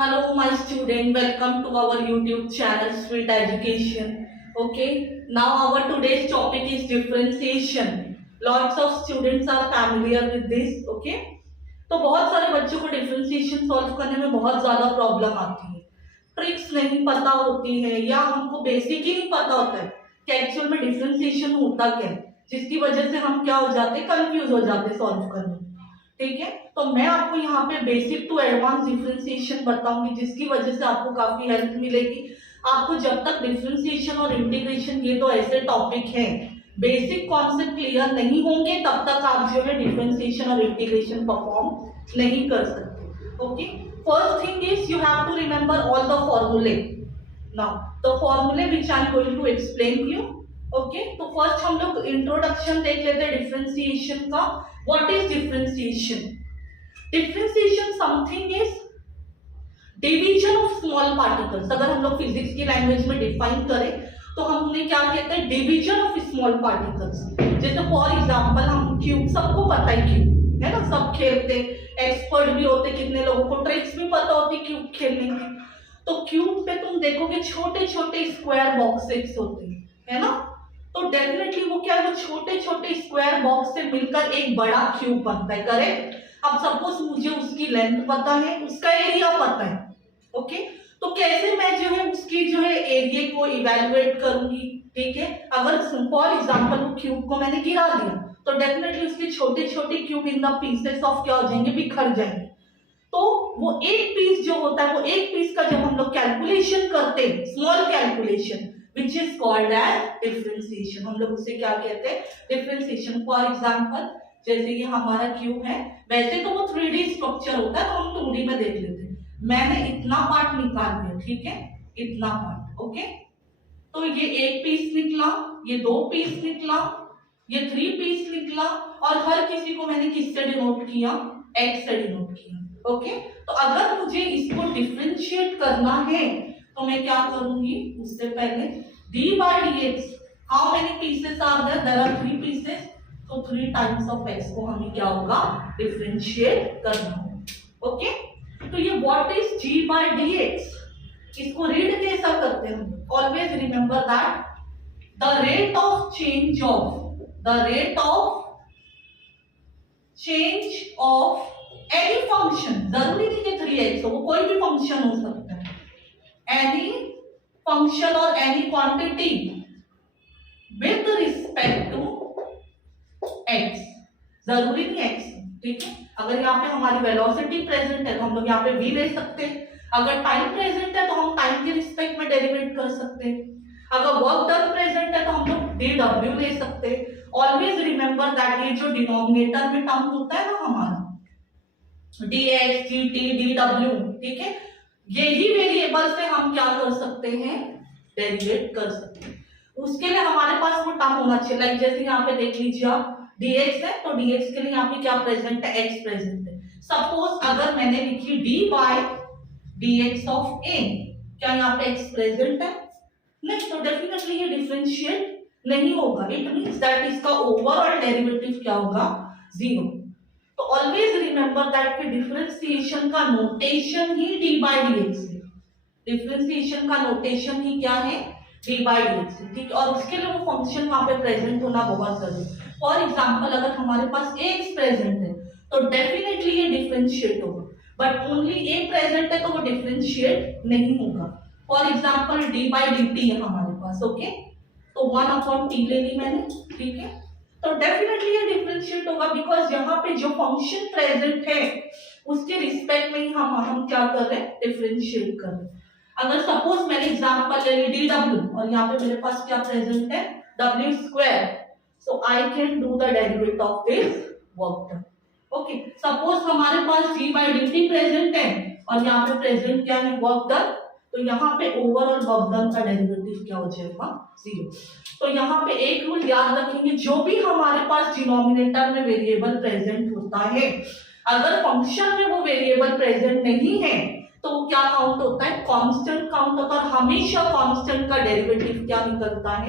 Hello, my student. Welcome to our YouTube channel, Sweet Education. Okay. Now our today's topic is differentiation. Lots of students are familiar with this. Okay. तो बहुत सारे बच्चों को differentiation solve करने में बहुत ज्यादा प्रॉब्लम आती है, ट्रिक्स नहीं पता होती है या हमको बेसिक ही नहीं पता होता है कि एक्चुअल में डिफरेंशिएशन होता क्या है, जिसकी वजह से हम क्या हो जाते हैं, कंफ्यूज हो जाते हैं सॉल्व करने में। ठीक है, तो मैं आपको यहाँ पे बेसिक टू एडवांस डिफरेंशिएशन बताऊंगी, जिसकी वजह से आपको काफी हेल्प मिलेगी। आपको जब तक डिफरेंशिएशन और इंटीग्रेशन, ये तो ऐसे टॉपिक हैं, बेसिक कॉन्सेप्ट क्लियर नहीं होंगे तब तक आप जो है डिफरेंशिएशन और इंटीग्रेशन परफॉर्म नहीं कर सकते। Okay, first thing is you have to remember all the formulae. Now the formulae which I am going to explain you. Okay, तो फर्स्ट हम लोग इंट्रोडक्शन देख लेते हैं डिफरेंशिएशन का। What is differentiation? Differentiation something is division of small particles. अगर हम लोग फिजिक्स की लैंग्वेज में डिफाइन करें तो हम उन्हें क्या कहते हैं, डिवीजन ऑफ स्मॉल पार्टिकल्स। जैसे फॉर एग्जांपल हम क्यूब, सबको पता है क्यूब है ना, सब खेलते, एक्सपर्ट भी होते, कितने लोगों को ट्रिक्स भी पता होती क्यूब खेलने की। तो क्यूब पे तुम देखोगे छोटे छोटे स्क्वायर बॉक्सेस होते हैं, है ना, तो डेफिनेटली वो क्या है, वो छोटे छोटे स्क्वायर बॉक्स से मिलकर एक बड़ा क्यूब बनता है। करेक्ट। अब सपोज मुझे उसकी लेंथ पता है, उसका एरिया पता है। ओके, तो कैसे मैं जो है उसकी जो है एरिया को इवेलुएट करूंगी। ठीक है, अगर फॉर एग्जांपल वो क्यूब को मैंने गिरा दिया तो डेफिनेटली उसके छोटे छोटे cube in the pieces of क्या हो जाएंगे, बिखर जाएंगे। तो वो एक पीस जो होता है, वो एक पीस का जब हम लोग कैलकुलेशन करते हैं, small calculation which is called as differentiation, हम लोग उसे क्या कहते हैं, डिफरेंशिएशन। फॉर एग्जांपल जैसे कि हमारा क्यूब है, वैसे तो वो 3D स्ट्रक्चर होता है तो हम 2D में देख लेते हैं। मैंने इतना पार्ट निकाल दिया, ठीक है, इतना पार्ट। ओके, तो ये एक पीस निकला, ये 2 पीस निकला, ये 3 पीस निकला, और हर किसी को मैंने किससे डिनोट किया, एक्स से डिनोट किया। ओके, तो अगर मुझे इसको डिफरेंशिएट करना है तो मैं क्या करूंगी, उससे पहले d by dx, how many pieces are there, there are 3 pieces, तो 3 टाइम्स ऑफ x को हमें क्या होगा, डिफरेंशिएट करना होगा। ओके, तो ये what is g by dx, इसको रीड कैसा करते हैं हम, always remember that the rate of change of any function, जरूरी नहीं कि 3x हो, वो कोई भी फंक्शन हो सकता है, any function or any quantity with respect to x, जरूरी नहीं x। ठीक है, अगर यहाँ पे हमारी वेलोसिटी प्रेजेंट है तो हम लोग यहाँ पे v ले सकते हैं, अगर टाइम प्रेजेंट है तो हम टाइम के रिस्पेक्ट में डेरिवेट कर सकते हैं, अगर वर्क डन प्रेजेंट है तो हम लोग dw ले सकते हैं। ऑलवेज रिमेंबर दैट ये जो डिनोमिनेटर में टर्म होता है ना हमारा, dx dt dw, ठीक है, यही वेरिएबल से हम क्या कर सकते हैं, डेरिवेट कर सकते हैं। उसके लिए हमारे पास वो टर्म होना चाहिए, लाइक जैसे यहाँ पे देख लीजिए आप, dx है तो dx के लिए यहाँ पे क्या प्रेजेंट है, x प्रेजेंट है। सपोज अगर मैंने लिखी dy dx ऑफ a, क्या यहाँ पे x प्रेजेंट है, नहीं, तो डेफिनेटली ये डिफरेंशिएट नहीं होगा। इट मींस दैट इसका ओवरऑल डेरिवेटिव क्या होगा, 0। तो ऑलवेज रिमेंबर दैट कि डिफरेंशिएशन का notation he d by dx है, डिफरेंशिएशन का नोटेशन ही क्या है, d by dx है। ठीक है, और उसके लिए वो फंक्शन वहां पे प्रेजेंट होना बहुत जरूरी है। फॉर एग्जांपल अगर हमारे पास x प्रेजेंट है तो डेफिनेटली ये डिफरेंशिएट होगा, बट ओनली a प्रेजेंट है तो वो डिफरेंशिएट नहीं होगा। For example d by dt है हमारे पास। ओके, तो 1/t ले ली मैंने, ठीक है, तो डेफिनेटली ये डिफरेंशिएट होगा, बिकॉज यहाँ पे जो फंक्शन प्रेजेंट है उसके रिस्पेक्ट में ही हम क्या कर रहे हैं, डिफरेंशिएट कर रहे हैं। अगर सपोज मैंने एग्जांपल ले ली dw और यहाँ पे मेरे पास क्या प्रेजेंट है, w square, so I can do the derivative of this work done. Okay, suppose हमारे पास d by dt प्रेजेंट है और यहाँ पे प्रेजेंट क्या है, वर्क डन, तो यहाँ पे ओवरऑल वर्क डन का डेरिवेटिव क्या हो जाएगा, 0। तो यहाँ पे एक रूल याद रखेंगे, जो भी हमारे पास डिनोमिनेटर में वेरिएबल प्रेजेंट होता है, अगर फंक्शन में वो वेरिएबल प्रेजेंट नहीं है तो क्या काउंट होता है, कांस्टेंट काउंट होता है, और हमेशा कांस्टेंट का डेरिवेटिव क्या निकलता है,